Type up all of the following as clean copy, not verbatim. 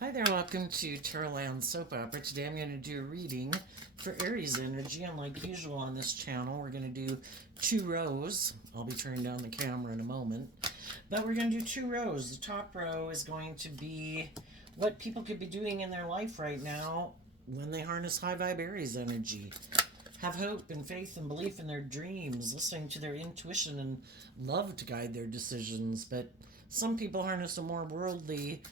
Hi there, welcome to Terrorland Soap Opera. Today I'm going to do a reading for Aries energy, and like usual on this channel, we're going to do two rows. I'll be turning down the camera in a moment, but we're going to do two rows. The top row is going to be what people could be doing in their life right now when they harness high vibe Aries energy. Have hope and faith and belief in their dreams, listening to their intuition and love to guide their decisions, but some people harness a more worldly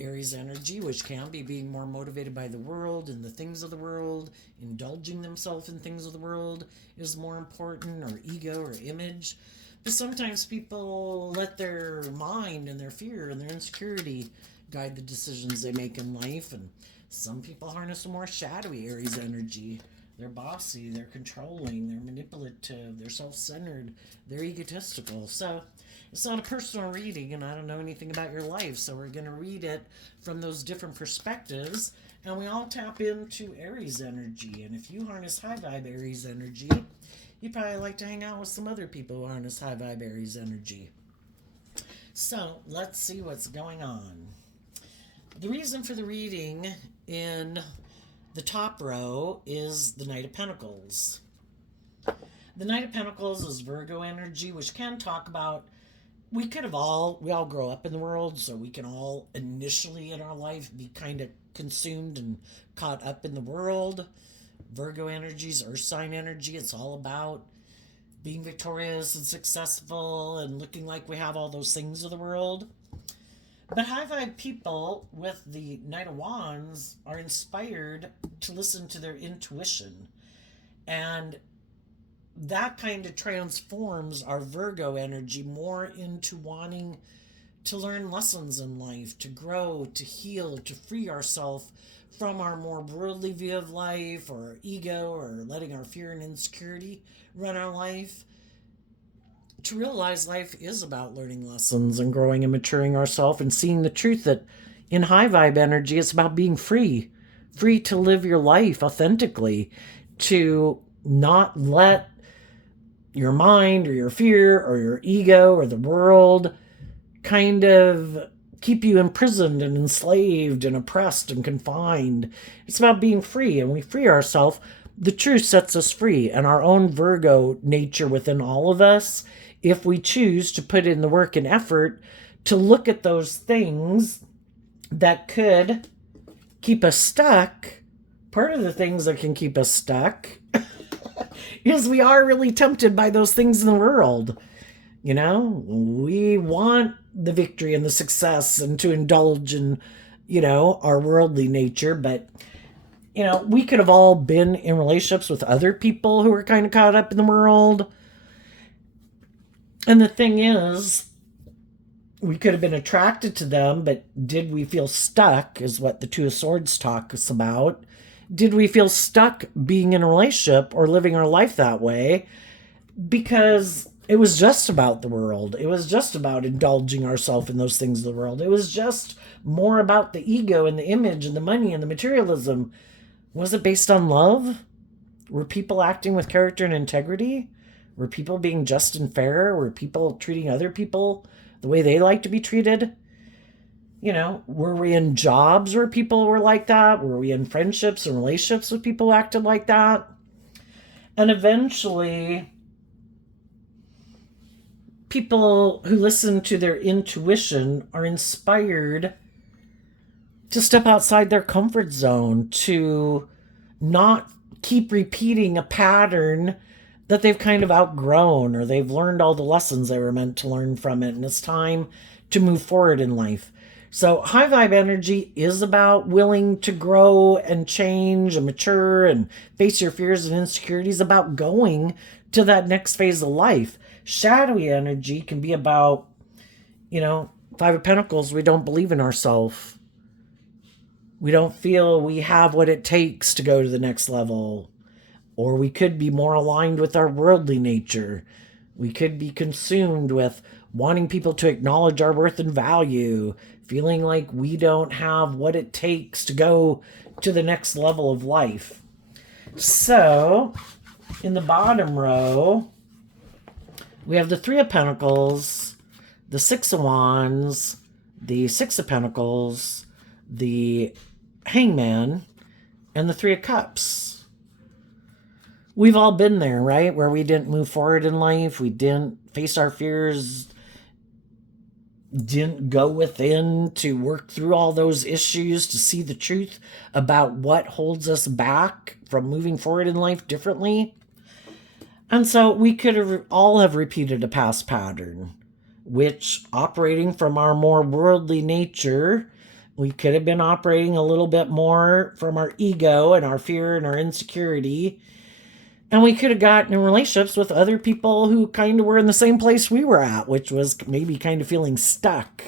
Aries energy, which can be being more motivated by the world and the things of the world, indulging themselves in things of the world is more important, or ego or image. But sometimes people let their mind and their fear and their insecurity guide the decisions they make in life. And some people harness a more shadowy Aries energy. They're bossy, they're controlling, they're manipulative, they're self centered, they're egotistical. So it's not a personal reading, and I don't know anything about your life, so we're going to read it from those different perspectives, and we all tap into Aries energy. And if you harness high vibe Aries energy, you probably like to hang out with some other people who harness high vibe Aries energy. So let's see what's going on. The reason for the reading in the top row is the Knight of Pentacles. The Knight of Pentacles is Virgo energy, which can talk about we all grow up in the world, so we can all initially in our life be kind of consumed and caught up in the world. Virgo energy is earth sign energy. It's all about being victorious and successful and looking like we have all those things of the world. But high vibe people with the Knight of Wands are inspired to listen to their intuition, and that kind of transforms our Virgo energy more into wanting to learn lessons in life, to grow, to heal, to free ourselves from our more worldly view of life, or our ego, or letting our fear and insecurity run our life. To realize life is about learning lessons and growing and maturing ourselves and seeing the truth that in high vibe energy, it's about being free, free to live your life authentically, to not let your mind or your fear or your ego or the world kind of keep you imprisoned and enslaved and oppressed and confined. It's about being free, and we free ourselves. The truth sets us free, and our own Virgo nature within all of us, if we choose to put in the work and effort to look at those things that could keep us stuck. Part of the things that can keep us stuck is we are really tempted by those things in the world. You know, we want the victory and the success and to indulge in, our worldly nature. But, we could have all been in relationships with other people who were kind of caught up in the world. And the thing is, we could have been attracted to them, but did we feel stuck, is what the Two of Swords talks about. Did we feel stuck being in a relationship or living our life that way because it was just about the world? It was just about indulging ourselves in those things of the world. It was just more about the ego and the image and the money and the materialism. Was it based on love? Were people acting with character and integrity? Were people being just and fair? Were people treating other people the way they like to be treated? Were we in jobs where people were like that? Were we in friendships and relationships with people who acted like that? And eventually, people who listen to their intuition are inspired to step outside their comfort zone, to not keep repeating a pattern that they've kind of outgrown, or they've learned all the lessons they were meant to learn from it, and it's time to move forward in life. So high vibe energy is about willing to grow and change and mature and face your fears and insecurities, about going to that next phase of life. Shadowy energy can be about, Five of Pentacles, we don't believe in ourselves. We don't feel we have what it takes to go to the next level. Or we could be more aligned with our worldly nature. We could be consumed with wanting people to acknowledge our worth and value, feeling like we don't have what it takes to go to the next level of life. So, in the bottom row, we have the Three of Pentacles, the Six of Wands, the Six of Pentacles, the Hangman, and the Three of Cups. We've all been there, right? Where we didn't move forward in life, we didn't face our fears, didn't go within to work through all those issues to see the truth about what holds us back from moving forward in life differently. And so we could have all have repeated a past pattern, which operating from our more worldly nature, we could have been operating a little bit more from our ego and our fear and our insecurity. And we could have gotten in relationships with other people who kind of were in the same place we were at, which was maybe kind of feeling stuck.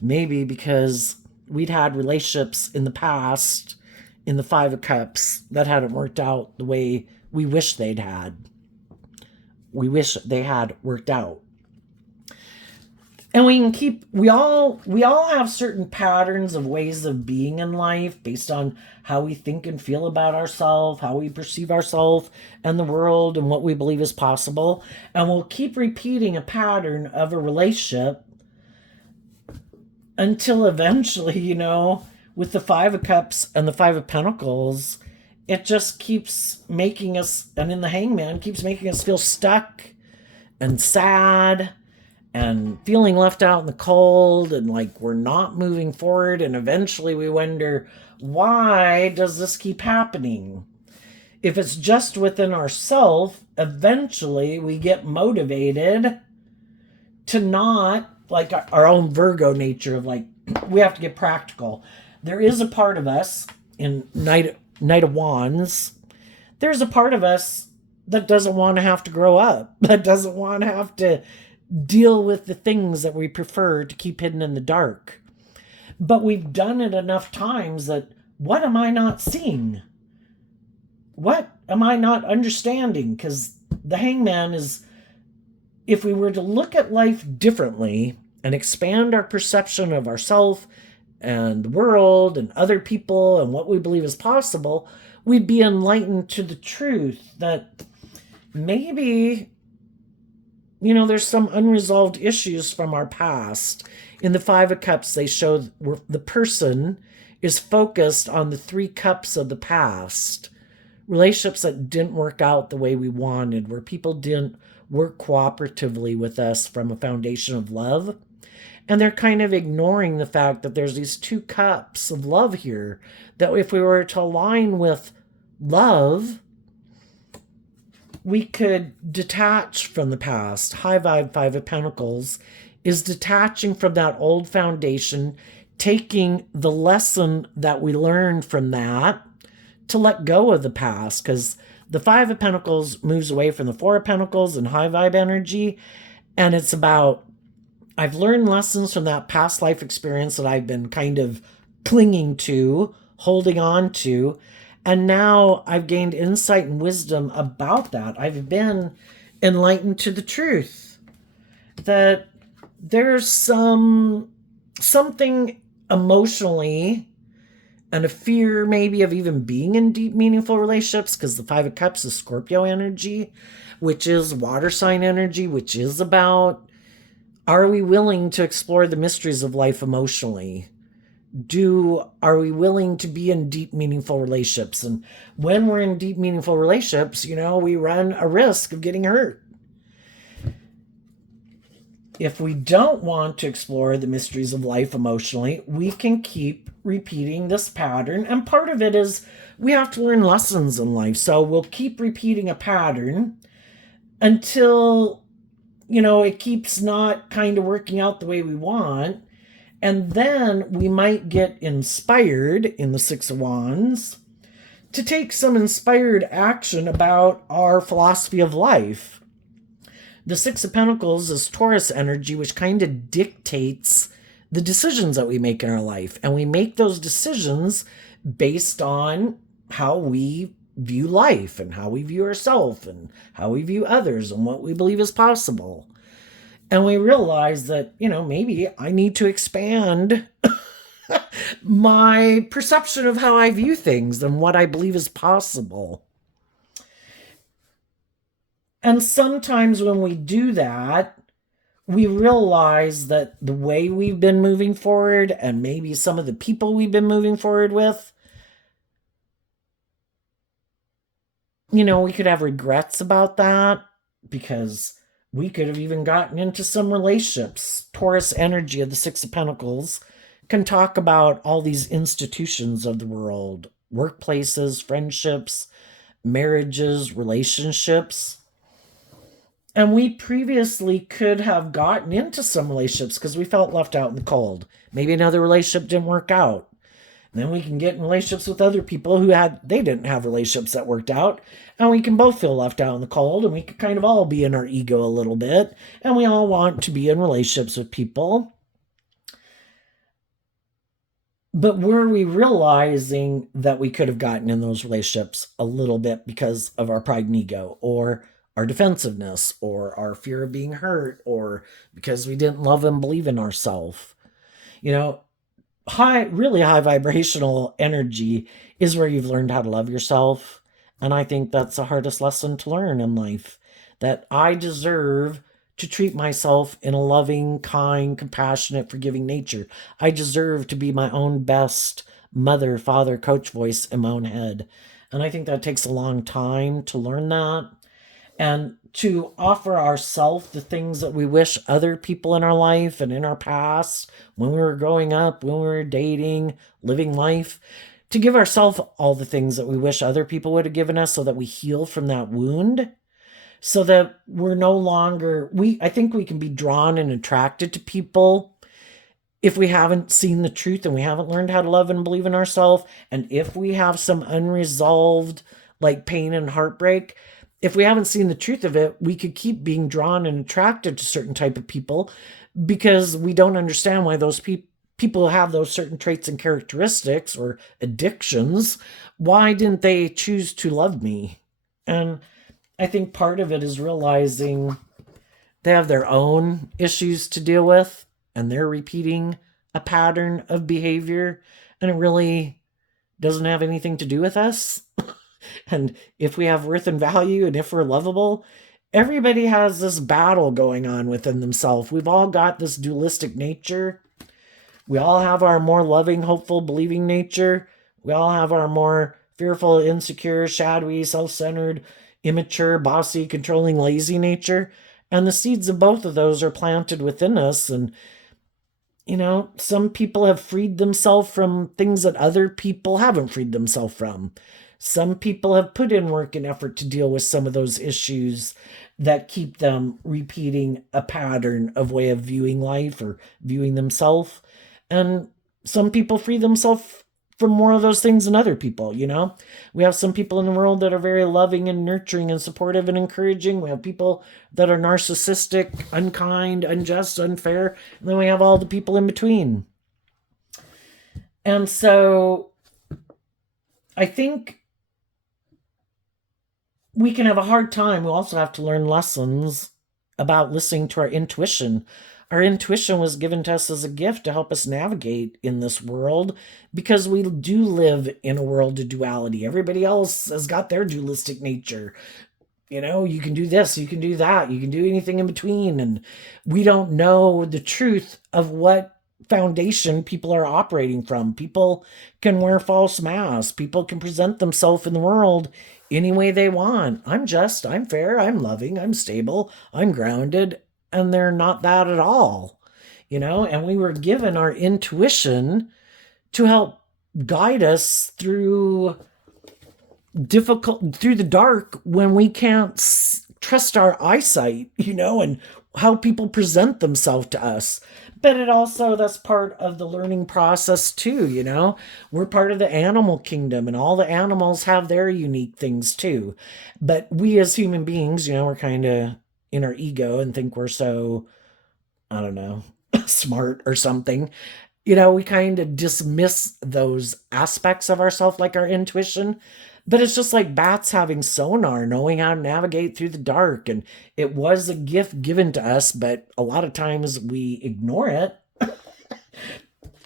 Maybe because we'd had relationships in the past, in the Five of Cups, that hadn't worked out the way we wish they'd had. We wish they had worked out. And we all have certain patterns of ways of being in life based on how we think and feel about ourselves, how we perceive ourselves and the world and what we believe is possible. And we'll keep repeating a pattern of a relationship until eventually, with the Five of Cups and the Five of Pentacles, it just keeps making us, and in the Hangman, keeps making us feel stuck and sad and feeling left out in the cold and like we're not moving forward. And eventually we wonder, why does this keep happening? If it's just within ourselves, eventually we get motivated to not, like our own Virgo nature of like, we have to get practical. There is a part of us in Knight of Wands, there's a part of us that doesn't want to have to grow up, that doesn't want to have to deal with the things that we prefer to keep hidden in the dark. But we've done it enough times that what am I not seeing? What am I not understanding? Because the Hangman is, if we were to look at life differently and expand our perception of ourselves and the world and other people and what we believe is possible, we'd be enlightened to the truth that maybe there's some unresolved issues from our past. In the Five of Cups, they show the person is focused on the Three Cups of the past. Relationships that didn't work out the way we wanted, where people didn't work cooperatively with us from a foundation of love. And they're kind of ignoring the fact that there's these two cups of love here, that if we were to align with love, we could detach from the past. High Vibe Five of Pentacles is detaching from that old foundation, taking the lesson that we learned from that to let go of the past. Because the Five of Pentacles moves away from the Four of Pentacles and high vibe energy. And it's about, I've learned lessons from that past life experience that I've been kind of clinging to, holding on to. And now I've gained insight and wisdom about that. I've been enlightened to the truth that there's something emotionally and a fear maybe of even being in deep, meaningful relationships, because the Five of Cups is Scorpio energy, which is water sign energy, which is about, are we willing to explore the mysteries of life emotionally? Are we willing to be in deep, meaningful relationships? And when we're in deep, meaningful relationships, we run a risk of getting hurt. If we don't want to explore the mysteries of life emotionally, we can keep repeating this pattern. And part of it is we have to learn lessons in life. So we'll keep repeating a pattern until, it keeps not kind of working out the way we want. And then we might get inspired in the Six of Wands to take some inspired action about our philosophy of life. The Six of Pentacles is Taurus energy, which kind of dictates the decisions that we make in our life. And we make those decisions based on how we view life and how we view ourselves and how we view others and what we believe is possible. And we realize that, maybe I need to expand my perception of how I view things and what I believe is possible. And sometimes when we do that, we realize that the way we've been moving forward and maybe some of the people we've been moving forward with, we could have regrets about that because we could have even gotten into some relationships. Taurus energy of the Six of Pentacles can talk about all these institutions of the world, workplaces, friendships, marriages, relationships. And we previously could have gotten into some relationships because we felt left out in the cold. Maybe another relationship didn't work out. And then we can get in relationships with other people they didn't have relationships that worked out. And we can both feel left out in the cold, and we could kind of all be in our ego a little bit. And we all want to be in relationships with people. But were we realizing that we could have gotten in those relationships a little bit because of our pride and ego, or our defensiveness, or our fear of being hurt, or because we didn't love and believe in ourselves? You know, really high vibrational energy is where you've learned how to love yourself. And I think that's the hardest lesson to learn in life, that I deserve to treat myself in a loving, kind, compassionate, forgiving nature. I deserve to be my own best mother, father, coach voice in my own head. And I think that takes a long time to learn that, and to offer ourselves the things that we wish other people in our life and in our past, when we were growing up, when we were dating, living life, to give ourselves all the things that we wish other people would have given us so that we heal from that wound, so that we're no longer, I think we can be drawn and attracted to people if we haven't seen the truth and we haven't learned how to love and believe in ourselves, and if we have some unresolved like pain and heartbreak, if we haven't seen the truth of it, we could keep being drawn and attracted to certain type of people because we don't understand why those people have those certain traits and characteristics or addictions. Why didn't they choose to love me? And I think part of it is realizing they have their own issues to deal with, and they're repeating a pattern of behavior, and it really doesn't have anything to do with us. And if we have worth and value, and if we're lovable, everybody has this battle going on within themselves. We've all got this dualistic nature. We all have our more loving, hopeful, believing nature. We all have our more fearful, insecure, shadowy, self-centered, immature, bossy, controlling, lazy nature. And the seeds of both of those are planted within us. And some people have freed themselves from things that other people haven't freed themselves from. Some people have put in work and effort to deal with some of those issues that keep them repeating a pattern of way of viewing life or viewing themselves. And some people free themselves from more of those things than other people. We have some people in the world that are very loving and nurturing and supportive and encouraging. We have people that are narcissistic, unkind, unjust, unfair. And then we have all the people in between. And so I think we can have a hard time. We also have to learn lessons about listening to our intuition. Our intuition was given to us as a gift to help us navigate in this world, because we do live in a world of duality. Everybody else has got their dualistic nature. You can do this, you can do that, you can do anything in between. And we don't know the truth of what foundation people are operating from. People can wear false masks. People can present themselves in the world any way they want. I'm just, I'm fair, I'm loving, I'm stable, I'm grounded. And they're not that at all. And we were given our intuition to help guide us through the dark when we can't trust our eyesight, and how people present themselves to us. But that's part of the learning process too. We're part of the animal kingdom, and all the animals have their unique things too. But we as human beings, we're kind of in our ego and think we're so, I don't know, smart or something. We kind of dismiss those aspects of ourselves, like our intuition. But it's just like bats having sonar, knowing how to navigate through the dark. And it was a gift given to us, but a lot of times we ignore it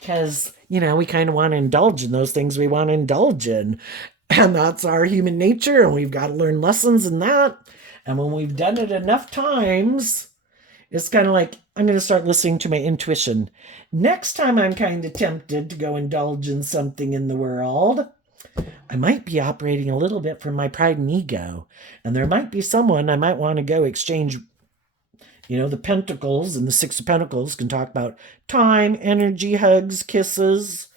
because, we kind of want to indulge in those things we want to indulge in. And that's our human nature, and we've got to learn lessons in that. And when we've done it enough times, It's kind of like I'm going to start listening to my intuition. Next time I'm kind of tempted to go indulge in something in the world, I might be operating a little bit from my pride and ego. And there might be someone I might want to go exchange. The Pentacles and the Six of Pentacles can talk about time, energy, hugs, kisses.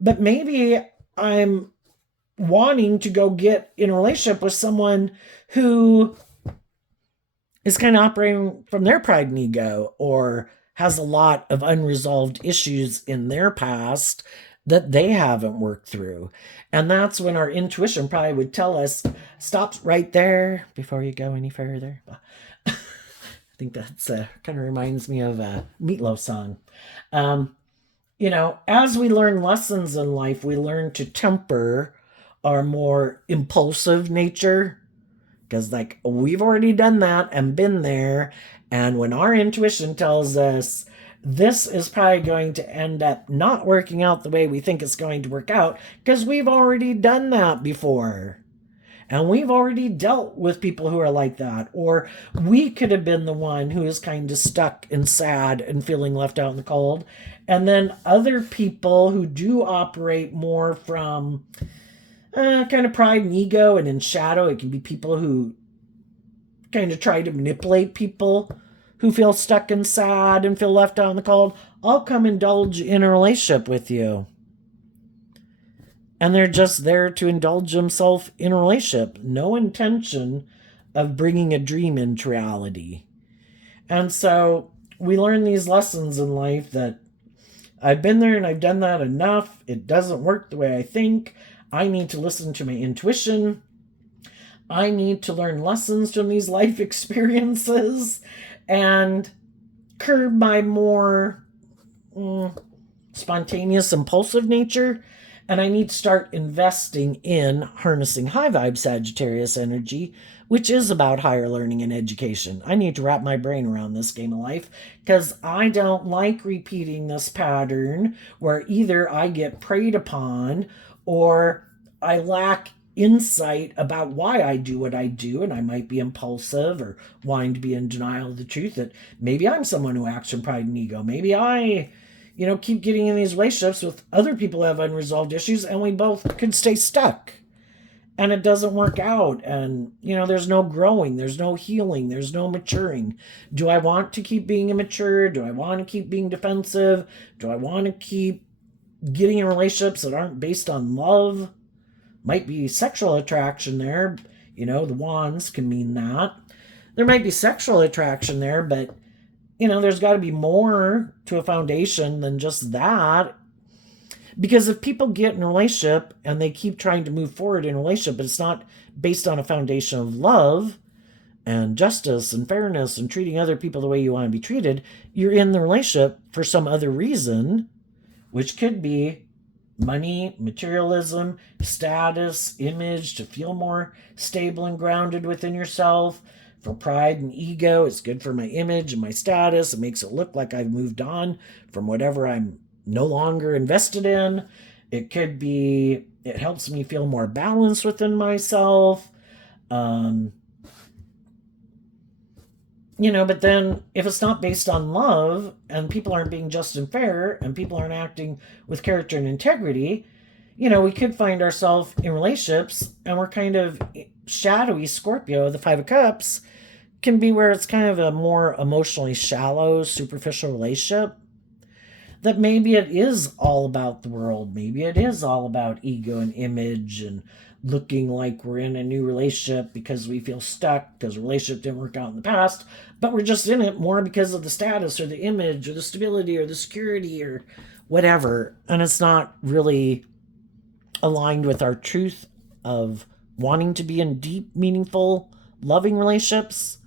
But maybe I'm wanting to go get in a relationship with someone who is kind of operating from their pride and ego, or has a lot of unresolved issues in their past that they haven't worked through. And that's when our intuition probably would tell us, stop right there before you go any further. I think that's kind of reminds me of a Meatloaf song. Um, as we learn lessons in life, we learn to temper our more impulsive nature, because like we've already done that and been there. And when our intuition tells us this is probably going to end up not working out the way we think it's going to work out, because we've already done that before. And we've already dealt with people who are like that. Or we could have been the one who is kind of stuck and sad and feeling left out in the cold. And then other people who do operate more from kind of pride and ego and in shadow, it can be people who kind of try to manipulate people who feel stuck and sad and feel left out in the cold. I'll come indulge in a relationship with you. And they're just there to indulge themselves in a relationship. No intention of bringing a dream into reality. And so we learn these lessons in life that I've been there and I've done that enough. It doesn't work the way I think. I need to listen to my intuition. I need to learn lessons from these life experiences and curb my more spontaneous, impulsive nature. And I need to start investing in harnessing high vibe Sagittarius energy, which is about higher learning and education. I need to wrap my brain around this game of life, because I don't like repeating this pattern where either I get preyed upon or I lack insight about why I do what I do, and I might be impulsive or wanting to be in denial of the truth that maybe I'm someone who acts from pride and ego. Maybe I keep getting in these relationships with other people who have unresolved issues, and we both could stay stuck. And it doesn't work out. And, there's no growing, there's no healing, there's no maturing. Do I want to keep being immature? Do I want to keep being defensive? Do I want to keep getting in relationships that aren't based on love? Might be sexual attraction there. The wands can mean that. There might be sexual attraction there, but there's got to be more to a foundation than just that. Because if people get in a relationship and they keep trying to move forward in a relationship, but it's not based on a foundation of love and justice and fairness and treating other people the way you want to be treated, you're in the relationship for some other reason, which could be money, materialism, status, image, to feel more stable and grounded within yourself. For pride and ego, it's good for my image and my status. It makes it look like I've moved on from whatever I'm no longer invested in. It could be, it helps me feel more balanced within myself. But then if it's not based on love and people aren't being just and fair and people aren't acting with character and integrity, we could find ourselves in relationships and we're kind of shadowy. Scorpio, the Five of Cups, can be where it's kind of a more emotionally shallow, superficial relationship. That maybe it is all about the world. Maybe it is all about ego and image and looking like we're in a new relationship because we feel stuck because the relationship didn't work out in the past, but we're just in it more because of the status or the image or the stability or the security or whatever. And it's not really aligned with our truth of wanting to be in deep, meaningful, loving relationships.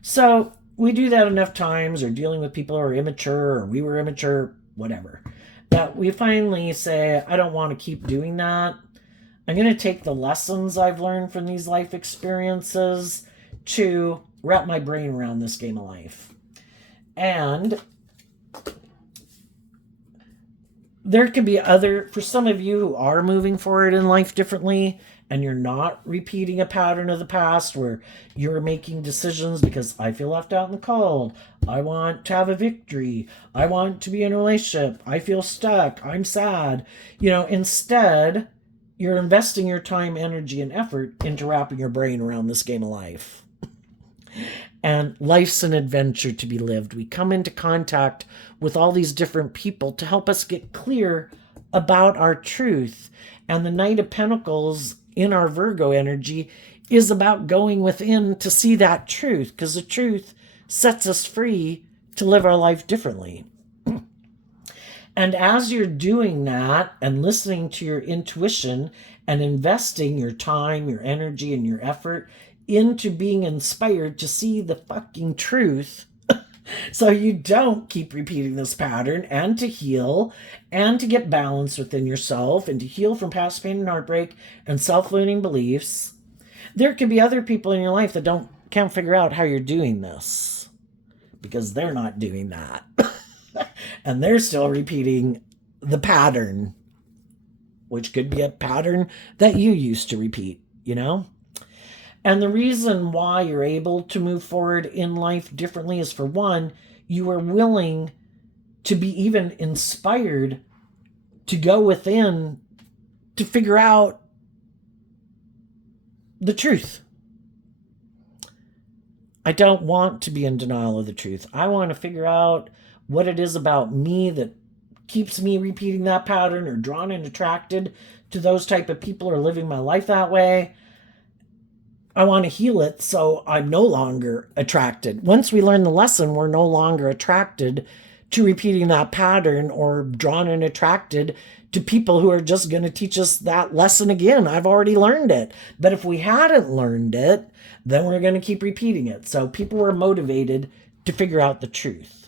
So we do that enough times, or dealing with people who are immature, or we were immature, whatever, that we finally say, I don't want to keep doing that. I'm going to take the lessons I've learned from these life experiences to wrap my brain around this game of life. And there could be for some of you who are moving forward in life differently, and you're not repeating a pattern of the past where you're making decisions because I feel left out in the cold. I want to have a victory. I want to be in a relationship. I feel stuck. I'm sad. Instead, you're investing your time, energy, and effort into wrapping your brain around this game of life. And life's an adventure to be lived. We come into contact with all these different people to help us get clear about our truth. And the Knight of Pentacles in our Virgo energy is about going within to see that truth, because the truth sets us free to live our life differently. And as you're doing that and listening to your intuition and investing your time, your energy, and your effort into being inspired to see the fucking truth so you don't keep repeating this pattern, and to heal and to get balance within yourself and to heal from past pain and heartbreak and self-limiting beliefs, there could be other people in your life that can't figure out how you're doing this because they're not doing that. And they're still repeating the pattern, which could be a pattern that you used to repeat, And the reason why you're able to move forward in life differently is, for one, you are willing to be even inspired to go within to figure out the truth. I don't want to be in denial of the truth. I want to figure out what it is about me that keeps me repeating that pattern or drawn and attracted to those type of people or living my life that way. I want to heal it so I'm no longer attracted. Once we learn the lesson, we're no longer attracted to repeating that pattern or drawn and attracted to people who are just going to teach us that lesson again. I've already learned it. But if we hadn't learned it, then we're going to keep repeating it. So people were motivated to figure out the truth.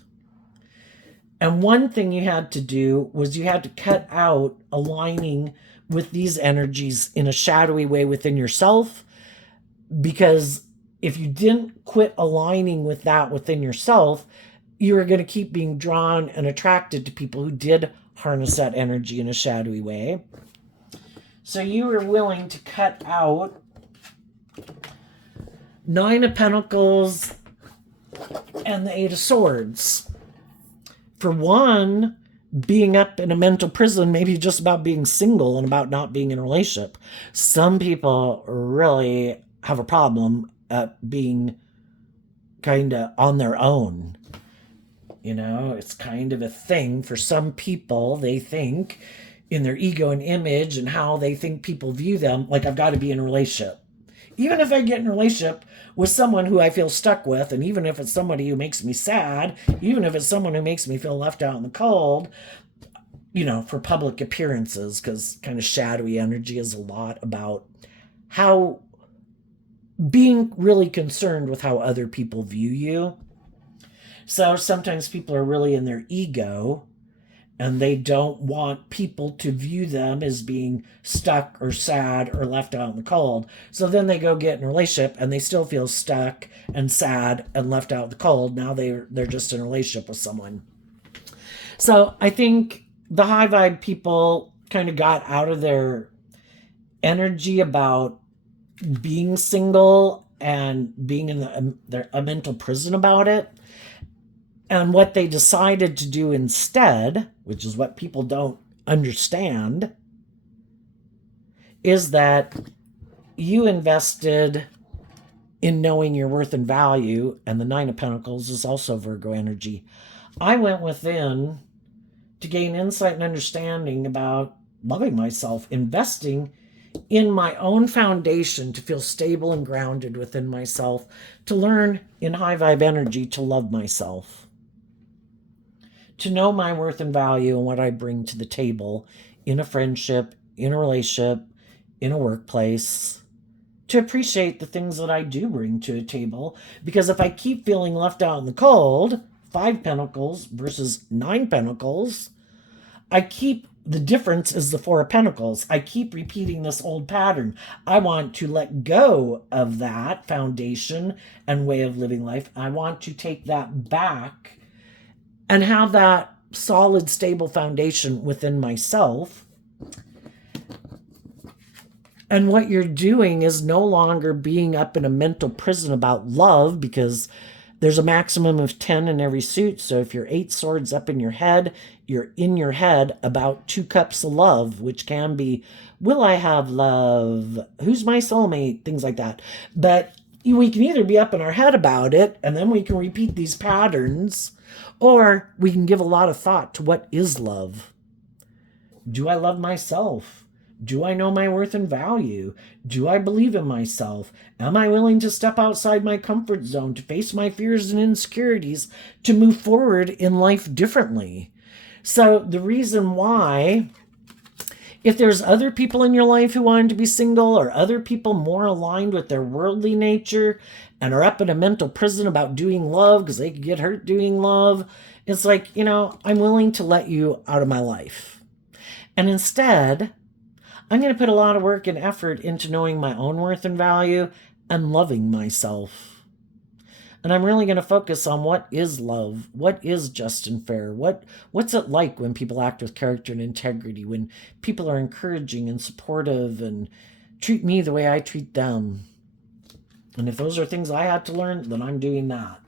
And one thing you had to do was you had to cut out aligning with these energies in a shadowy way within yourself, because if you didn't quit aligning with that within yourself, you were going to keep being drawn and attracted to people who did harness that energy in a shadowy way. So you were willing to cut out Nine of Pentacles and the Eight of Swords. For one, being up in a mental prison, maybe just about being single and about not being in a relationship. Some people really have a problem at being kind of on their own. It's kind of a thing for some people. They think in their ego and image and how they think people view them, like, I've got to be in a relationship. Even if I get in a relationship with someone who I feel stuck with, and even if it's somebody who makes me sad, even if it's someone who makes me feel left out in the cold, for public appearances, because kind of shadowy energy is a lot about how being really concerned with how other people view you. So sometimes people are really in their ego and they don't want people to view them as being stuck or sad or left out in the cold. So then they go get in a relationship and they still feel stuck and sad and left out in the cold. Now they're just in a relationship with someone. So I think the high vibe people kind of got out of their energy about being single and being in a mental prison about it. And what they decided to do instead, which is what people don't understand, is that you invested in knowing your worth and value, and the Nine of Pentacles is also Virgo energy. I went within to gain insight and understanding about loving myself, investing in my own foundation to feel stable and grounded within myself, to learn in high vibe energy to love myself, to know my worth and value and what I bring to the table in a friendship, in a relationship, in a workplace, to appreciate the things that I do bring to a table. Because if I keep feeling left out in the cold, 5 Pentacles versus 9 Pentacles, the difference is the 4 of Pentacles. I keep repeating this old pattern. I want to let go of that foundation and way of living life. I want to take that back and have that solid, stable foundation within myself. And what you're doing is no longer being up in a mental prison about love, because there's a maximum of 10 in every suit. So if you're 8 swords up in your head, you're in your head about 2 cups of love, which can be, will I have love? Who's my soulmate? Things like that. But we can either be up in our head about it, and then we can repeat these patterns, or we can give a lot of thought to what is love. Do I love myself? Do I know my worth and value? Do I believe in myself? Am I willing to step outside my comfort zone, to face my fears and insecurities, to move forward in life differently? So the reason why, if there's other people in your life who want to be single, or other people more aligned with their worldly nature and are up in a mental prison about doing love because they could get hurt doing love, it's like, I'm willing to let you out of my life. And instead, I'm going to put a lot of work and effort into knowing my own worth and value and loving myself. And I'm really going to focus on what is love, what is just and fair, what's it like when people act with character and integrity, when people are encouraging and supportive and treat me the way I treat them. And if those are things I had to learn, then I'm doing that.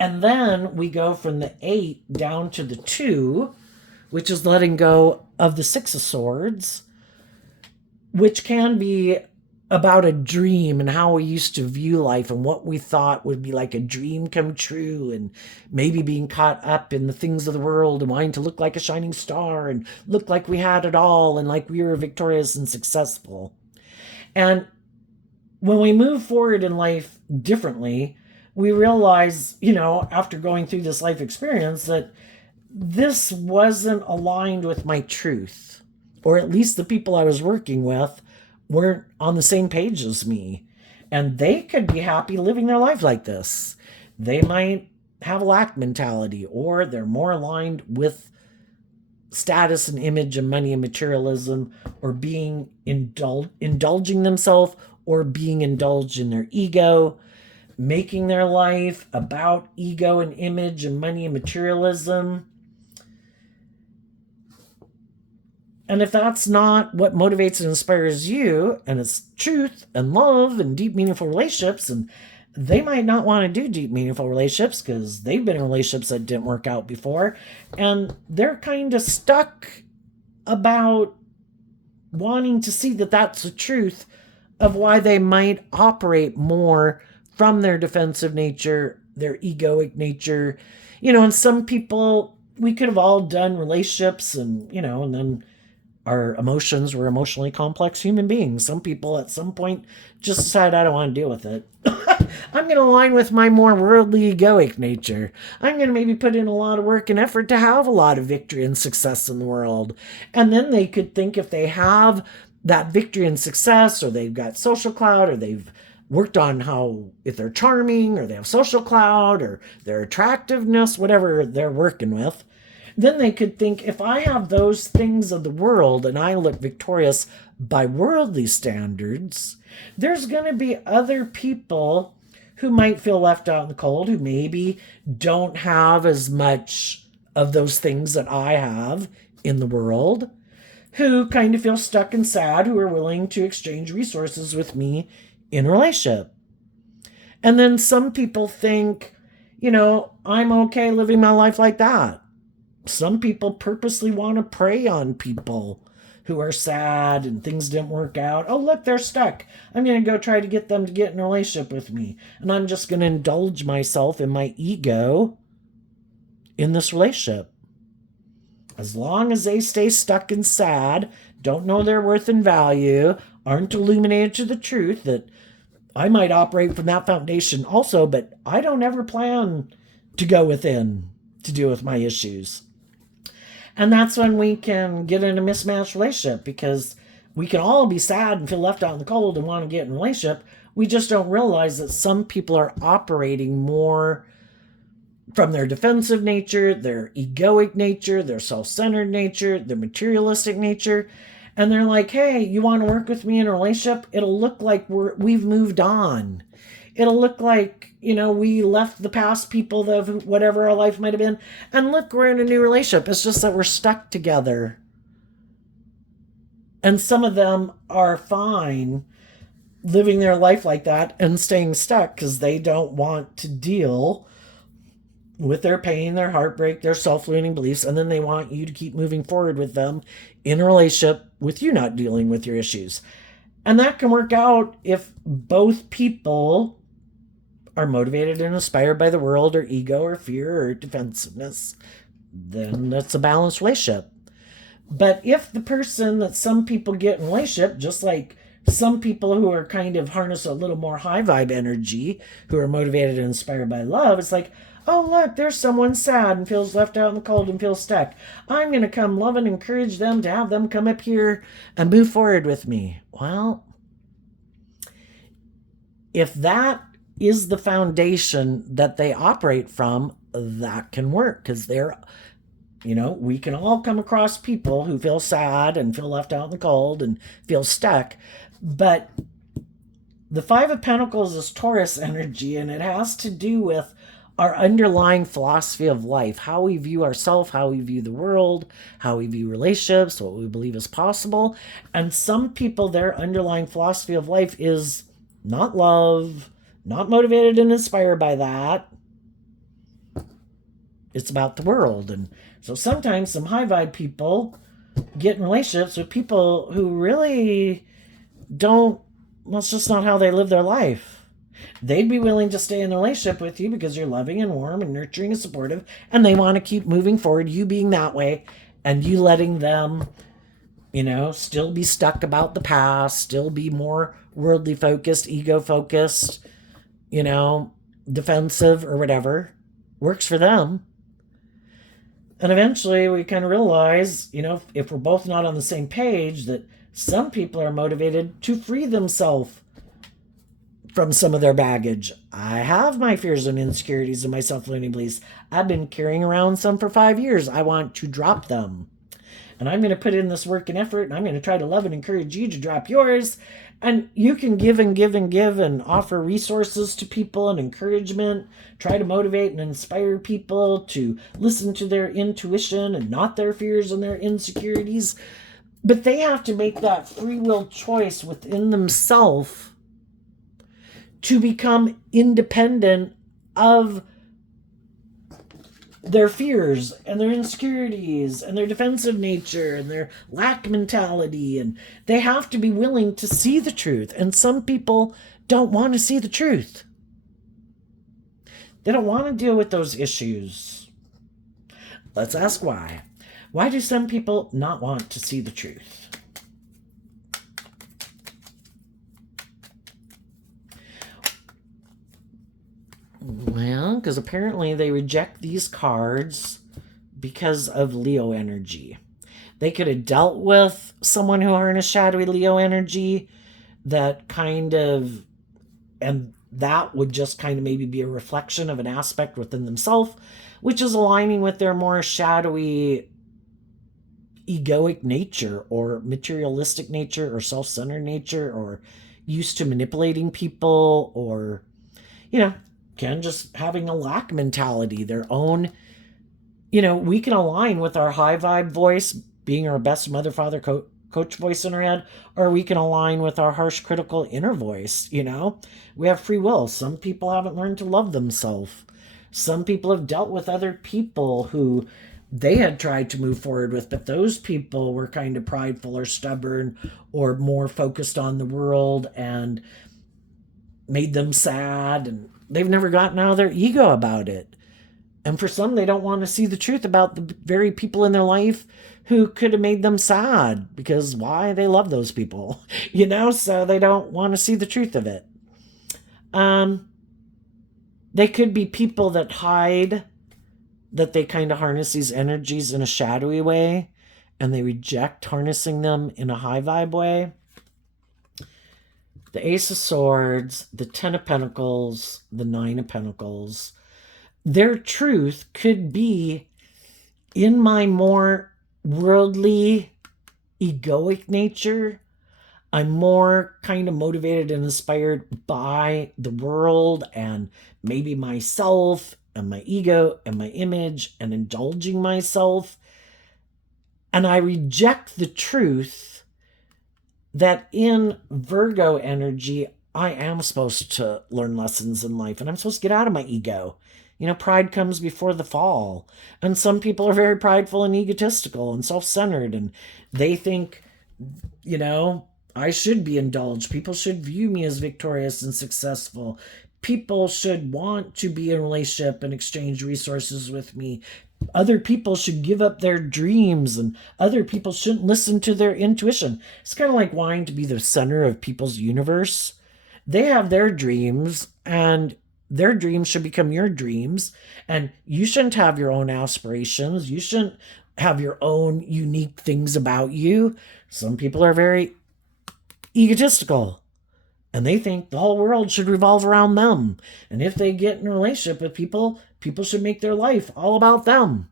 And then we go from the 8 down to the 2, which is letting go of the 6 of Swords, which can be about a dream and how we used to view life and what we thought would be like a dream come true, and maybe being caught up in the things of the world and wanting to look like a shining star and look like we had it all and like we were victorious and successful. And when we move forward in life differently, we realize, after going through this life experience, that this wasn't aligned with my truth, or at least the people I was working with weren't on the same page as me. And they could be happy living their life like this. They might have a lack mentality, or they're more aligned with status and image and money and materialism, or being indulging themselves, or being indulged in their ego, making their life about ego and image and money and materialism. And if that's not what motivates and inspires you, and it's truth and love and deep, meaningful relationships, and they might not want to do deep, meaningful relationships because they've been in relationships that didn't work out before, and they're kind of stuck about wanting to see that that's the truth of why they might operate more from their defensive nature, their egoic nature. And some people, we could have all done relationships and then our emotions were emotionally complex human beings. Some people at some point just decide, I don't want to deal with it. I'm going to align with my more worldly egoic nature. I'm going to maybe put in a lot of work and effort to have a lot of victory and success in the world. And then they could think, if they have that victory and success, or they've got social clout, or they've worked on if they're charming, or they have social clout, or their attractiveness, whatever they're working with, then they could think, if I have those things of the world and I look victorious by worldly standards, there's going to be other people who might feel left out in the cold, who maybe don't have as much of those things that I have in the world, who kind of feel stuck and sad, who are willing to exchange resources with me in a relationship. And then some people think, I'm okay living my life like that. Some people purposely want to prey on people who are sad and things didn't work out. Oh, look, they're stuck. I'm going to go try to get them to get in a relationship with me. And I'm just going to indulge myself in my ego in this relationship. As long as they stay stuck and sad, don't know their worth and value, aren't illuminated to the truth, that I might operate from that foundation also, but I don't ever plan to go within to deal with my issues. And that's when we can get in a mismatched relationship, because we can all be sad and feel left out in the cold and want to get in a relationship. We just don't realize that some people are operating more from their defensive nature, their egoic nature, their self-centered nature, their materialistic nature. And they're like, hey, you want to work with me in a relationship? It'll look like we've moved on. It'll look like, we left the past people of whatever our life might have been, and look, we're in a new relationship. It's just that we're stuck together. And some of them are fine living their life like that and staying stuck because they don't want to deal with their pain, their heartbreak, their self-limiting beliefs, and then they want you to keep moving forward with them in a relationship with you not dealing with your issues. And that can work out if both people are motivated and inspired by the world or ego or fear or defensiveness. Then that's a balanced relationship. But if the person that some people get in a relationship, just like some people who are kind of harness a little more high vibe energy, who are motivated and inspired by love, it's like, oh, look, there's someone sad and feels left out in the cold and feels stuck. I'm going to come love and encourage them to have them come up here and move forward with me. Well, if that is the foundation that they operate from, that can work because they're, we can all come across people who feel sad and feel left out in the cold and feel stuck. But the Five of Pentacles is Taurus energy, and it has to do with our underlying philosophy of life, how we view ourselves, how we view the world, how we view relationships, what we believe is possible. And some people, their underlying philosophy of life is not love, not motivated and inspired by that. It's about the world. And so sometimes some high vibe people get in relationships with people who really don't, well, it's just not how they live their life. They'd be willing to stay in a relationship with you because you're loving and warm and nurturing and supportive, and they want to keep moving forward, you being that way, and you letting them, still be stuck about the past, still be more worldly focused, ego focused, defensive or whatever. Works for them. And eventually we kind of realize, if we're both not on the same page, that some people are motivated to free themselves from some of their baggage. I have my fears and insecurities and my self-limiting beliefs. I've been carrying around some for 5 years. I want to drop them. And I'm going to put in this work and effort, and I'm going to try to love and encourage you to drop yours. And you can give and give and give and offer resources to people and encouragement. Try to motivate and inspire people to listen to their intuition and not their fears and their insecurities. But they have to make that free will choice within themselves to become independent of their fears and their insecurities and their defensive nature and their lack mentality. And they have to be willing to see the truth. And some people don't want to see the truth. They don't want to deal with those issues. Let's ask why. Why do some people not want to see the truth? Well, because apparently they reject these cards because of Leo energy. They could have dealt with someone who harnessed shadowy Leo energy that kind of, and that would just kind of maybe be a reflection of an aspect within themselves, which is aligning with their more shadowy egoic nature or materialistic nature or self-centered nature or used to manipulating people or, can just having a lack mentality, their own, we can align with our high vibe voice, being our best mother, father, coach voice in our head, or we can align with our harsh, critical inner voice. We have free will. Some people haven't learned to love themselves. Some people have dealt with other people who they had tried to move forward with, but those people were kind of prideful or stubborn or more focused on the world and made them sad, and they've never gotten out of their ego about it. And for some, they don't want to see the truth about the very people in their life who could have made them sad, because why? They love those people, so they don't want to see the truth of it. They could be people that hide that they kind of harness these energies in a shadowy way, and they reject harnessing them in a high vibe way. The Ace of Swords, the Ten of Pentacles, the Nine of Pentacles. Their truth could be in my more worldly, egoic nature. I'm more kind of motivated and inspired by the world and maybe myself and my ego and my image and indulging myself. And I reject the truth that in Virgo energy, I am supposed to learn lessons in life and I'm supposed to get out of my ego. You know, pride comes before the fall. And some people are very prideful and egotistical and self centered, and they think, you know, I should be indulged. People should view me as victorious and successful. People should want to be in a relationship and exchange resources with me. Other people should give up their dreams, and other people shouldn't listen to their intuition. It's kind of like wanting to be the center of people's universe. They have their dreams, and their dreams should become your dreams. And you shouldn't have your own aspirations. You shouldn't have your own unique things about you. Some people are very egotistical and they think the whole world should revolve around them. And if they get in a relationship with people, people should make their life all about them.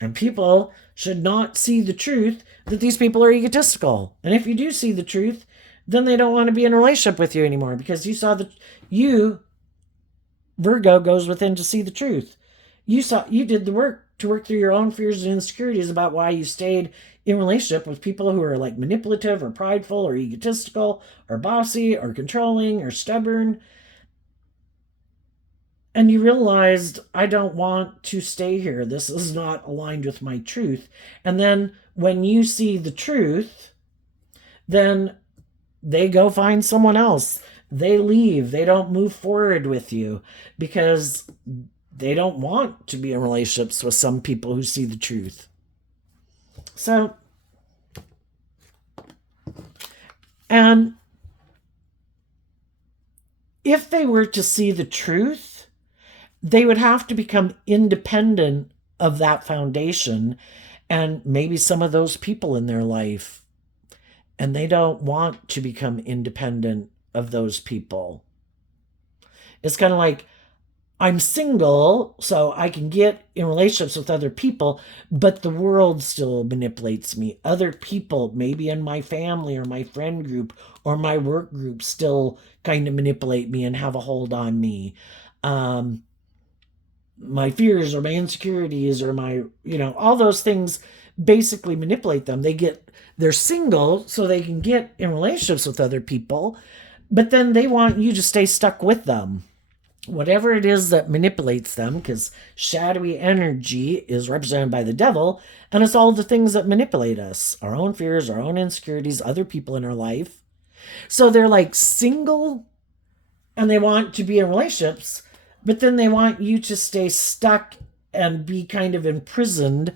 And people should not see the truth that these people are egotistical. And if you do see the truth, then they don't want to be in a relationship with you anymore because you saw that you, Virgo, goes within to see the truth. You did the work to work through your own fears and insecurities about why you stayed in relationship with people who are like manipulative or prideful or egotistical or bossy or controlling or stubborn. And you realized, I don't want to stay here. This is not aligned with my truth. And then when you see the truth, then they go find someone else. They leave. They don't move forward with you because they don't want to be in relationships with some people who see the truth. So, and if they were to see the truth, they would have to become independent of that foundation and maybe some of those people in their life. And they don't want to become independent of those people. It's kind of like, I'm single, so I can get in relationships with other people, but the world still manipulates me. Other people, maybe in my family or my friend group or my work group, still kind of manipulate me and have a hold on me. My fears or my insecurities or my, all those things basically manipulate them. They're single so they can get in relationships with other people, but then they want you to stay stuck with them. Whatever it is that manipulates them, because shadowy energy is represented by the devil, and it's all the things that manipulate us, our own fears, our own insecurities, other people in our life. So they're like single and they want to be in relationships, but then they want you to stay stuck and be kind of imprisoned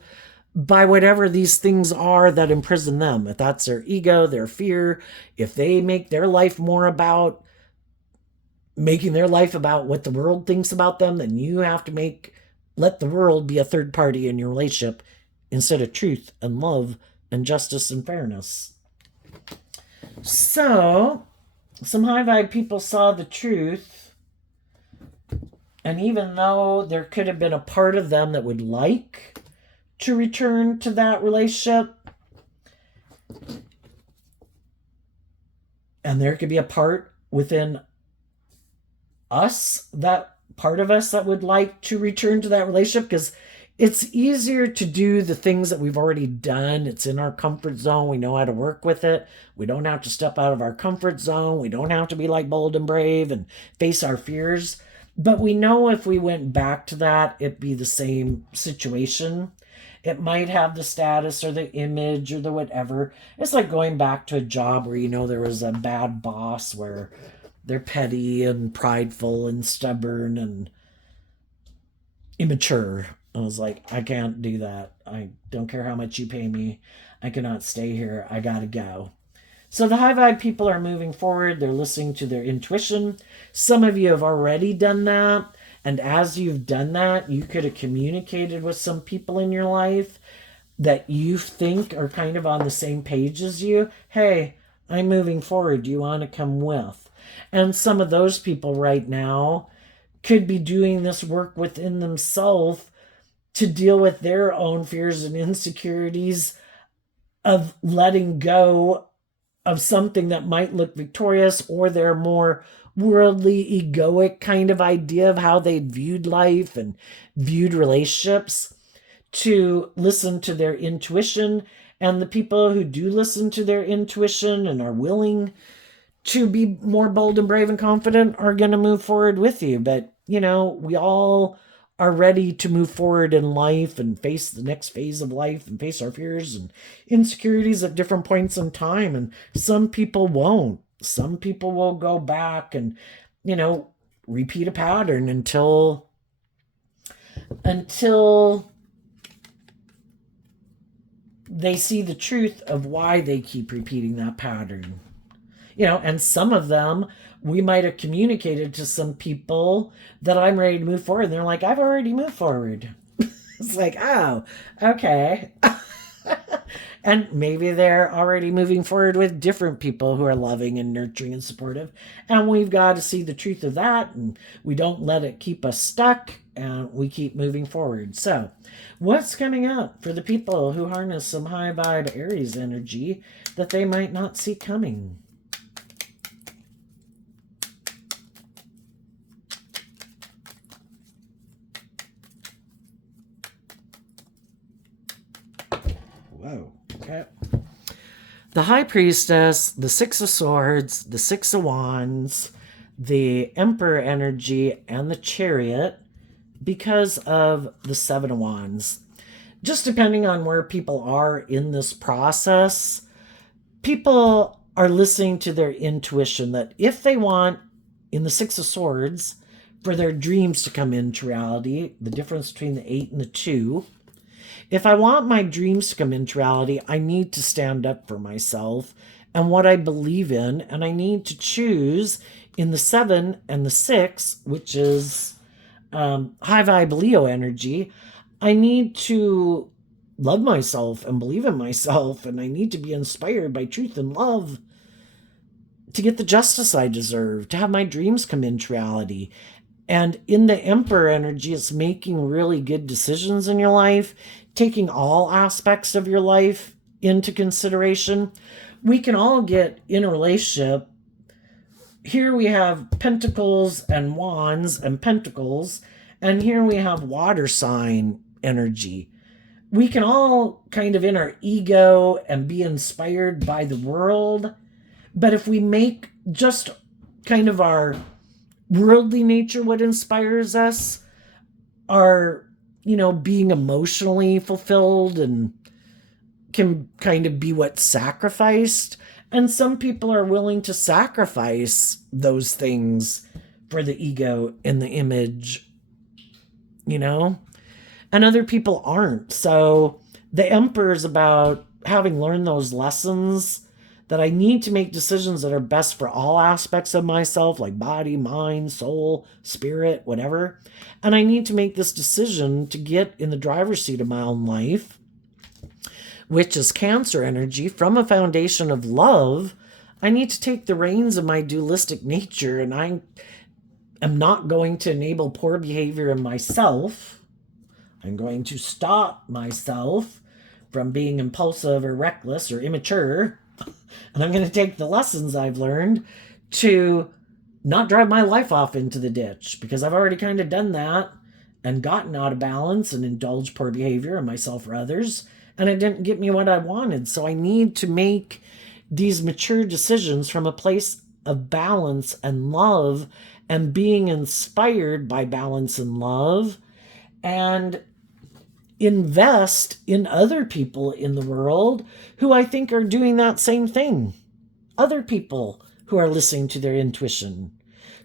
by whatever these things are that imprison them. If that's their ego, their fear, if they make their life more about making their life about what the world thinks about them, then you have to let the world be a third party in your relationship instead of truth and love and justice and fairness. So, some high vibe people saw the truth, and even though there could have been a part of them that would like to return to that relationship, and there could be a part within us, that part of us that would like to return to that relationship, because it's easier to do the things that we've already done. It's in our comfort zone. We know how to work with it. We don't have to step out of our comfort zone. We don't have to be like bold and brave and face our fears. But we know if we went back to that, it'd be the same situation. It might have the status or the image or the whatever. It's like going back to a job where there was a bad boss where they're petty and prideful and stubborn and immature. I was like, I can't do that. I don't care how much you pay me. I cannot stay here. I gotta go. So the high vibe people are moving forward. They're listening to their intuition. Some of you have already done that. And as you've done that, you could have communicated with some people in your life that you think are kind of on the same page as you. Hey, I'm moving forward. Do you want to come with? And some of those people right now could be doing this work within themselves to deal with their own fears and insecurities of letting go of something that might look victorious, or their more worldly, egoic kind of idea of how they viewed life and viewed relationships, to listen to their intuition. And the people who do listen to their intuition and are willing to be more bold and brave and confident are going to move forward with you. But, we all are ready to move forward in life and face the next phase of life and face our fears and insecurities at different points in time. And some people won't. Some people will go back and, repeat a pattern until they see the truth of why they keep repeating that pattern. And some of them, we might have communicated to some people that I'm ready to move forward. And they're like, I've already moved forward. It's like, oh, okay. And maybe they're already moving forward with different people who are loving and nurturing and supportive. And we've got to see the truth of that. And we don't let it keep us stuck. And we keep moving forward. So, what's coming up for the people who harness some high vibe Aries energy that they might not see coming? Whoa. Okay. The High Priestess, the Six of Swords, the Six of Wands, the Emperor energy, and the Chariot, because of the Seven of Wands. Just depending on where people are in this process, people are listening to their intuition that if they want, in the Six of Swords, for their dreams to come into reality, the difference between the 8 and the 2, if I want my dreams to come into reality, I need to stand up for myself and what I believe in, and I need to choose in the 7 and the 6, which is high vibe Leo energy. I need to love myself and believe in myself, and I need to be inspired by truth and love to get the justice I deserve, to have my dreams come into reality. And in the Emperor energy, it's making really good decisions in your life, taking all aspects of your life into consideration. We can all get in a relationship. Here we have pentacles and wands and pentacles, and here we have water sign energy. We can all kind of in our ego and be inspired by the world, but if we make just kind of our worldly nature what inspires us, our being emotionally fulfilled and can kind of be what's sacrificed. And some people are willing to sacrifice those things for the ego and the image, and other people aren't. So the Emperor is about having learned those lessons that I need to make decisions that are best for all aspects of myself, like body, mind, soul, spirit, whatever. And I need to make this decision to get in the driver's seat of my own life, which is Cancer energy, from a foundation of love. I need to take the reins of my dualistic nature, and I am not going to enable poor behavior in myself. I'm going to stop myself from being impulsive or reckless or immature. And I'm going to take the lessons I've learned to not drive my life off into the ditch, because I've already kind of done that and gotten out of balance and indulged poor behavior in myself or others, and it didn't get me what I wanted. So I need to make these mature decisions from a place of balance and love and being inspired by balance and love, and invest in other people in the world who I think are doing that same thing. Other people who are listening to their intuition,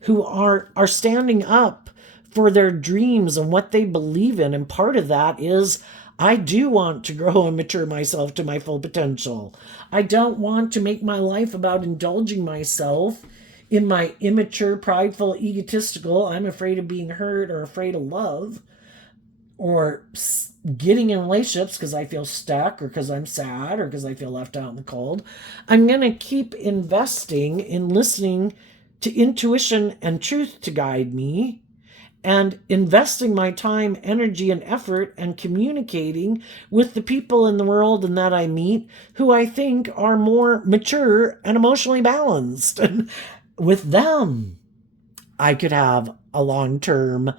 who are standing up for their dreams and what they believe in. And part of that is, I do want to grow and mature myself to my full potential. I don't want to make my life about indulging myself in my immature, prideful, egotistical, I'm afraid of being hurt or afraid of love, or getting in relationships because I feel stuck or because I'm sad or because I feel left out in the cold. I'm going to keep investing in listening to intuition and truth to guide me, and investing my time, energy, and effort and communicating with the people in the world and that I meet who I think are more mature and emotionally balanced. And with them, I could have a long-term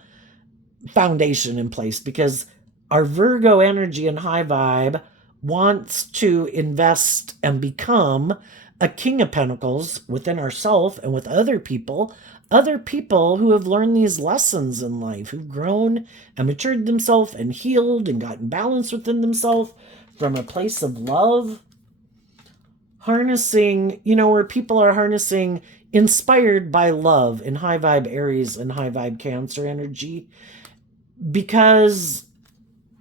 foundation in place, because our Virgo energy and high vibe wants to invest and become a King of Pentacles within ourselves and with other people who have learned these lessons in life, who've grown and matured themselves and healed and gotten balance within themselves from a place of love. Harnessing, where people are harnessing, inspired by love in high vibe Aries and high vibe Cancer energy, because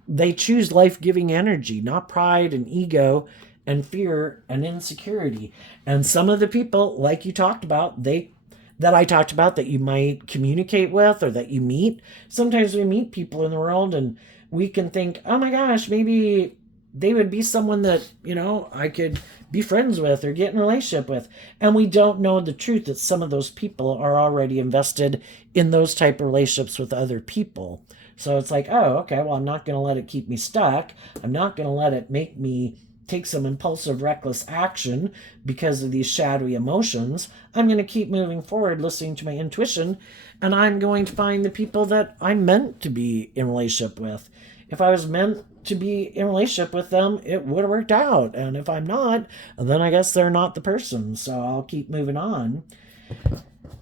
they choose life-giving energy, not pride and ego and fear and insecurity. And some of the people, like you talked about, that I talked about, that you might communicate with or that you meet, sometimes we meet people in the world and we can think, oh my gosh, maybe they would be someone that, I could be friends with or get in a relationship with. And we don't know the truth that some of those people are already invested in those type of relationships with other people. So it's like, oh, okay, well, I'm not going to let it keep me stuck. I'm not going to let it make me take some impulsive, reckless action because of these shadowy emotions. I'm going to keep moving forward, listening to my intuition, and I'm going to find the people that I'm meant to be in relationship with. If I was meant to be in a relationship with them, it would have worked out. And if I'm not, then I guess they're not the person. So I'll keep moving on.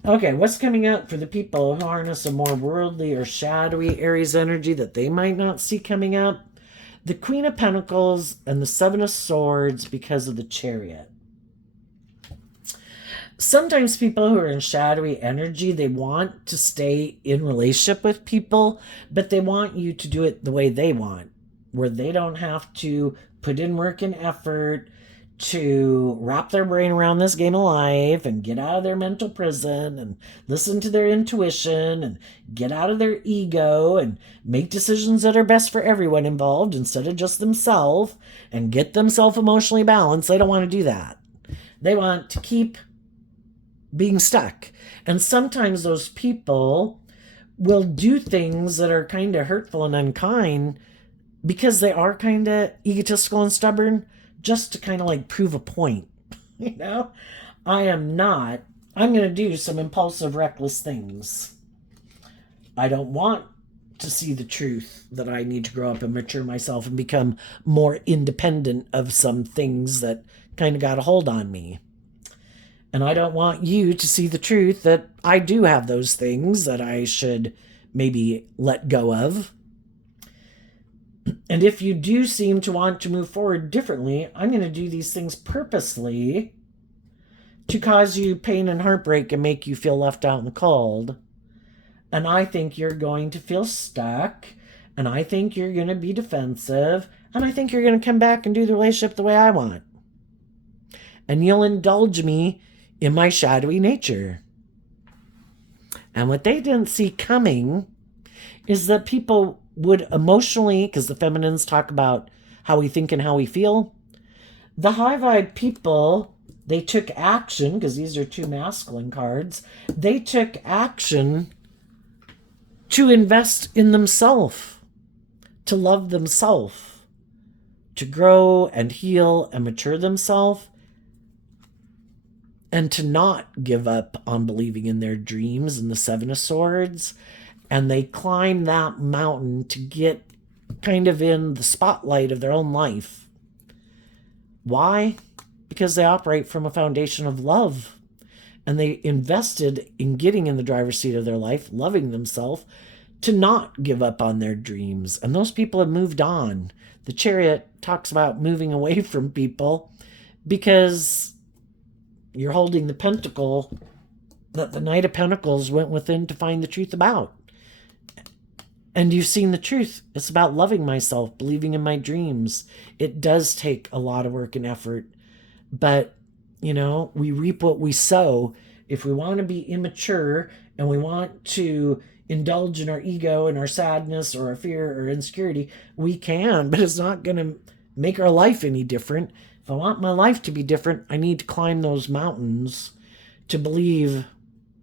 Okay, what's coming up for the people who harness a more worldly or shadowy Aries energy that they might not see coming up? The Queen of Pentacles and the Seven of Swords because of the Chariot. Sometimes people who are in shadowy energy, they want to stay in relationship with people, but they want you to do it the way they want, where they don't have to put in work and effort to wrap their brain around this game of life and get out of their mental prison and listen to their intuition and get out of their ego and make decisions that are best for everyone involved instead of just themselves and get themselves emotionally balanced. They don't want to do that. They want to keep being stuck. And sometimes those people will do things that are kind of hurtful and unkind because they are kind of egotistical and stubborn, just to kind of like prove a point. I'm going to do some impulsive, reckless things. I don't want to see the truth that I need to grow up and mature myself and become more independent of some things that kind of got a hold on me. And I don't want you to see the truth that I do have those things that I should maybe let go of. And if you do seem to want to move forward differently, I'm going to do these things purposely to cause you pain and heartbreak and make you feel left out in the cold. And I think you're going to feel stuck. And I think you're going to be defensive. And I think you're going to come back and do the relationship the way I want. And you'll indulge me in my shadowy nature. And what they didn't see coming is that people would emotionally, because the feminines talk about how we think and how we feel. The high vibe people, they took action, because these are two masculine cards. They took action to invest in themselves, to love themselves, to grow and heal and mature themselves, and to not give up on believing in their dreams and the Seven of Swords. And they climb that mountain to get kind of in the spotlight of their own life. Why? Because they operate from a foundation of love. And they invested in getting in the driver's seat of their life, loving themselves, to not give up on their dreams. And those people have moved on. The Chariot talks about moving away from people because you're holding the pentacle that the Knight of Pentacles went within to find the truth about. And you've seen the truth. It's about loving myself, believing in my dreams. It does take a lot of work and effort. But, we reap what we sow. If we want to be immature and we want to indulge in our ego and our sadness or our fear or insecurity, we can. But it's not going to make our life any different. If I want my life to be different, I need to climb those mountains to believe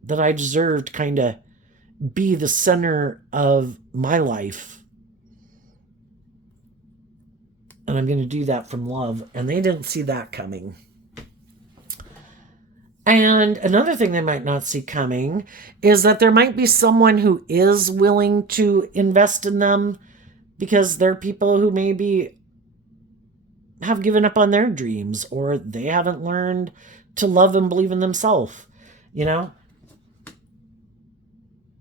that I deserve to kind of be the center of my life. And I'm going to do that from love. And they didn't see that coming. And another thing they might not see coming is that there might be someone who is willing to invest in them because they're people who maybe have given up on their dreams or they haven't learned to love and believe in themselves. You know,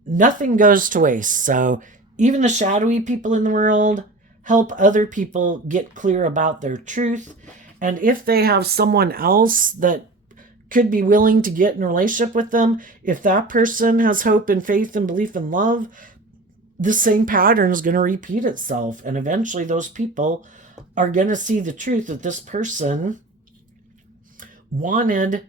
nothing goes to waste. So even the shadowy people in the world help other people get clear about their truth. And if they have someone else that could be willing to get in a relationship with them, if that person has hope and faith and belief and love, the same pattern is going to repeat itself. And eventually those people are going to see the truth that this person wanted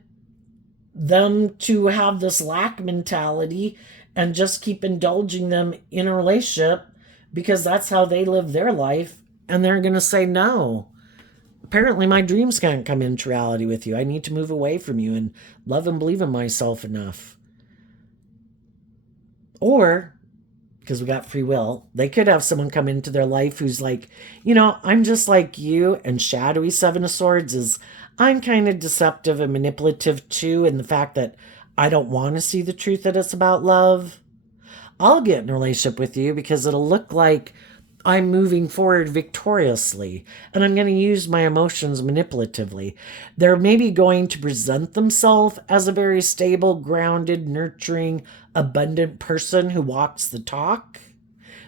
them to have this lack mentality and just keep indulging them in a relationship because that's how they live their life. And they're going to say, no, apparently my dreams can't come into reality with you. I need to move away from you and love and believe in myself enough. Or, because we got free will, they could have someone come into their life who's like, you know, I'm just like you. And shadowy Seven of Swords is, I'm kind of deceptive and manipulative too. And the fact that I don't want to see the truth that it's about love. I'll get in a relationship with you because it'll look like I'm moving forward victoriously and I'm going to use my emotions manipulatively. They're maybe going to present themselves as a very stable, grounded, nurturing, abundant person who walks the talk,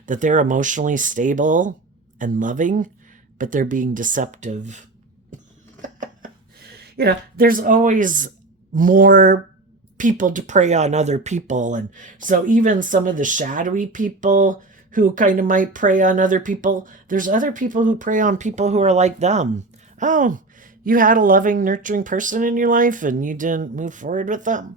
that they're emotionally stable and loving, but they're being deceptive. You know, there's always more people to prey on other people. And so even some of the shadowy people who kind of might prey on other people, there's other people who prey on people who are like them. Oh, you had a loving, nurturing person in your life and you didn't move forward with them.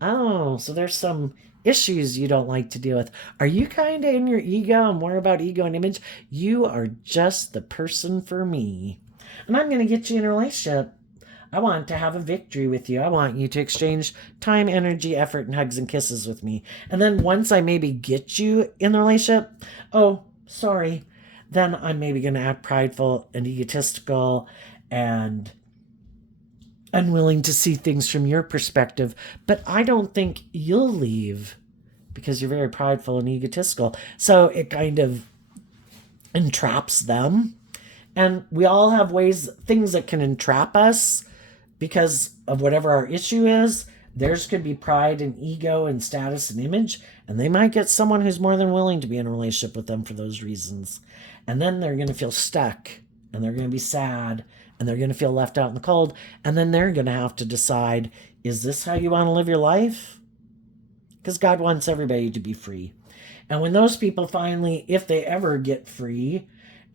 Oh, so there's some issues you don't like to deal with. Are you kind of in your ego and more about ego and image? You are just the person for me. And I'm going to get you in a relationship. I want to have a victory with you. I want you to exchange time, energy, effort, and hugs and kisses with me. And then once I maybe get you in the relationship, oh, sorry, then I'm maybe going to act prideful and egotistical and unwilling to see things from your perspective. But I don't think you'll leave because you're very prideful and egotistical. So it kind of entraps them. And we all have ways, things that can entrap us because of whatever our issue is. Theirs could be pride and ego and status and image. And they might get someone who's more than willing to be in a relationship with them for those reasons. And then they're going to feel stuck and they're going to be sad and they're going to feel left out in the cold. And then they're going to have to decide, is this how you want to live your life? Because God wants everybody to be free. And when those people finally, if they ever get free,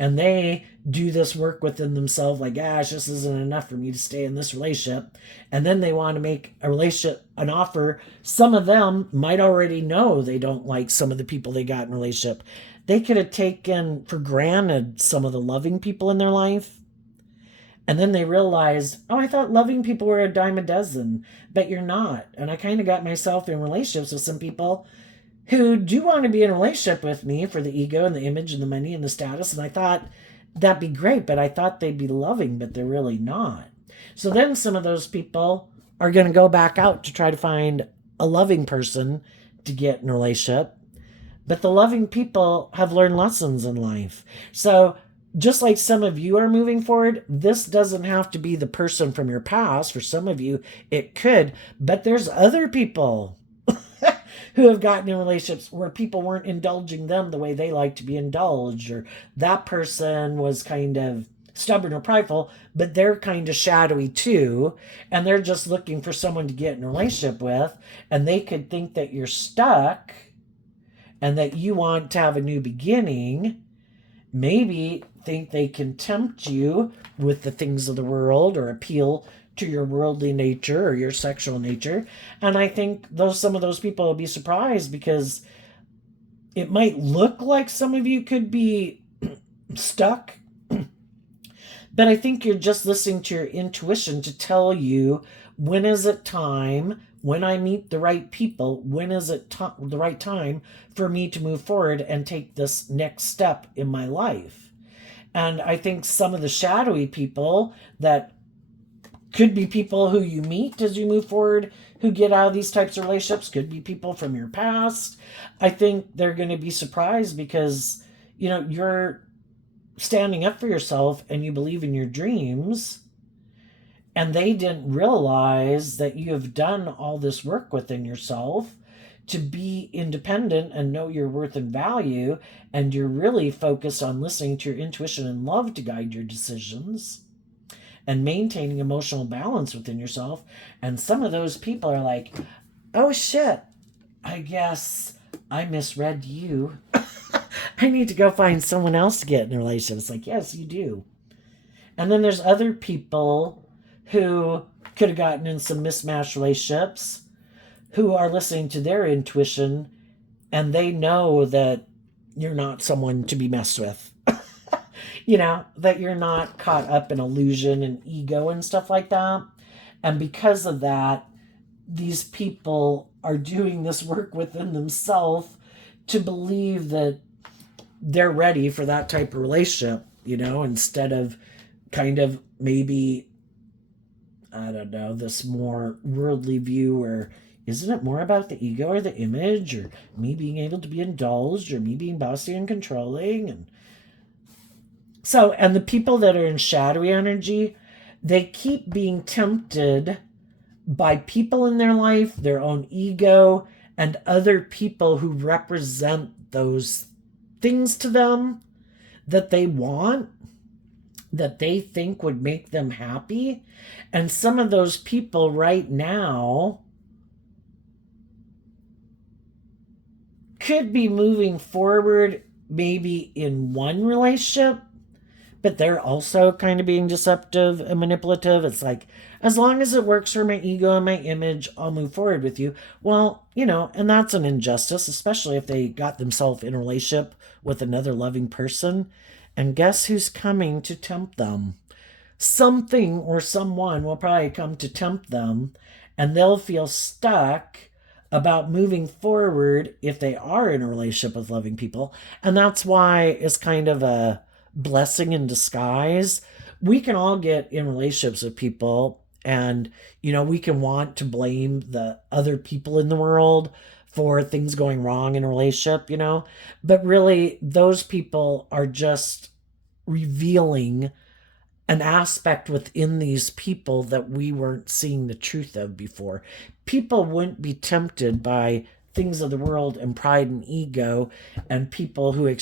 and they do this work within themselves, like, gosh, this isn't enough for me to stay in this relationship. And then they want to make a relationship, an offer. Some of them might already know they don't like some of the people they got in a relationship. They could have taken for granted some of the loving people in their life. And then they realized, oh, I thought loving people were a dime a dozen, but you're not. And I kind of got myself in relationships with some people who do want to be in a relationship with me for the ego and the image and the money and the status. And I thought that'd be great, but I thought they'd be loving, but they're really not. So then some of those people are going to go back out to try to find a loving person to get in a relationship. But the loving people have learned lessons in life. So just like some of you are moving forward, this doesn't have to be the person from your past. For some of you, it could, but there's other people who have gotten in relationships where people weren't indulging them the way they like to be indulged, or that person was kind of stubborn or prideful, but they're kind of shadowy too, and they're just looking for someone to get in a relationship with, and they could think that you're stuck and that you want to have a new beginning, maybe think they can tempt you with the things of the world or appeal to your worldly nature or your sexual nature. And I think some of those people will be surprised because it might look like some of you could be stuck, but I think you're just listening to your intuition to tell you when is it time when I meet the right people, when is it the right time for me to move forward and take this next step in my life? And I think some of the shadowy people that could be people who you meet as you move forward who get out of these types of relationships, could be people from your past. I think they're going to be surprised because, you're standing up for yourself and you believe in your dreams, and they didn't realize that you have done all this work within yourself to be independent and know your worth and value, and you're really focused on listening to your intuition and love to guide your decisions and maintaining emotional balance within yourself. And some of those people are like, oh shit, I guess I misread you. I need to go find someone else to get in a relationship. It's like, yes, you do. And then there's other people who could have gotten in some mismatched relationships who are listening to their intuition, and they know that you're not someone to be messed with. That you're not caught up in illusion and ego and stuff like that. And because of that, these people are doing this work within themselves to believe that they're ready for that type of relationship, instead of kind of maybe, I don't know, this more worldly view where isn't it more about the ego or the image or me being able to be indulged or me being bossy and controlling? And the people that are in shadowy energy, they keep being tempted by people in their life, their own ego, and other people who represent those things to them that they want, that they think would make them happy. And some of those people right now could be moving forward maybe in one relationship, but they're also kind of being deceptive and manipulative. It's like, as long as it works for my ego and my image, I'll move forward with you. Well, and that's an injustice, especially if they got themselves in a relationship with another loving person. And guess who's coming to tempt them? Something or someone will probably come to tempt them, and they'll feel stuck about moving forward if they are in a relationship with loving people. And that's why it's kind of a blessing in disguise. We can all get in relationships with people, and we can want to blame the other people in the world for things going wrong in a relationship, but really those people are just revealing an aspect within these people that we weren't seeing the truth of before. People wouldn't be tempted by things of the world and pride and ego and people who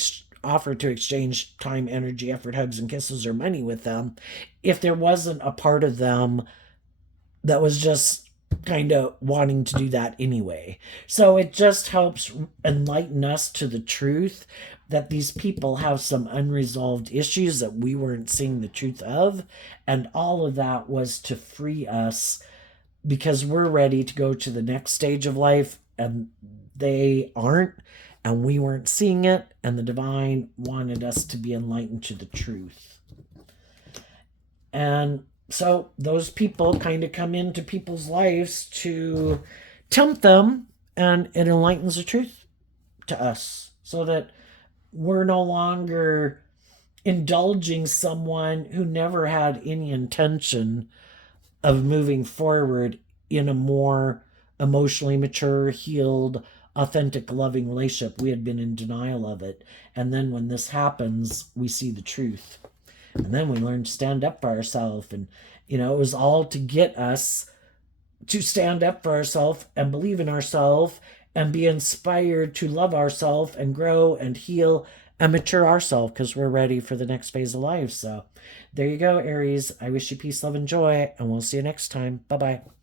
offer to exchange time, energy, effort, hugs, and kisses or money with them if there wasn't a part of them that was just kind of wanting to do that anyway. So it just helps enlighten us to the truth that these people have some unresolved issues that we weren't seeing the truth of. And all of that was to free us because we're ready to go to the next stage of life and they aren't, and we weren't seeing it, and the divine wanted us to be enlightened to the truth. And so those people kind of come into people's lives to tempt them, and it enlightens the truth to us so that we're no longer indulging someone who never had any intention of moving forward in a more emotionally mature, healed, authentic, loving relationship. We had been in denial of it. And then when this happens, we see the truth. And then we learn to stand up for ourselves. And, it was all to get us to stand up for ourselves and believe in ourselves and be inspired to love ourselves and grow and heal and mature ourselves because we're ready for the next phase of life. So there you go, Aries. I wish you peace, love, and joy, and we'll see you next time. Bye-bye.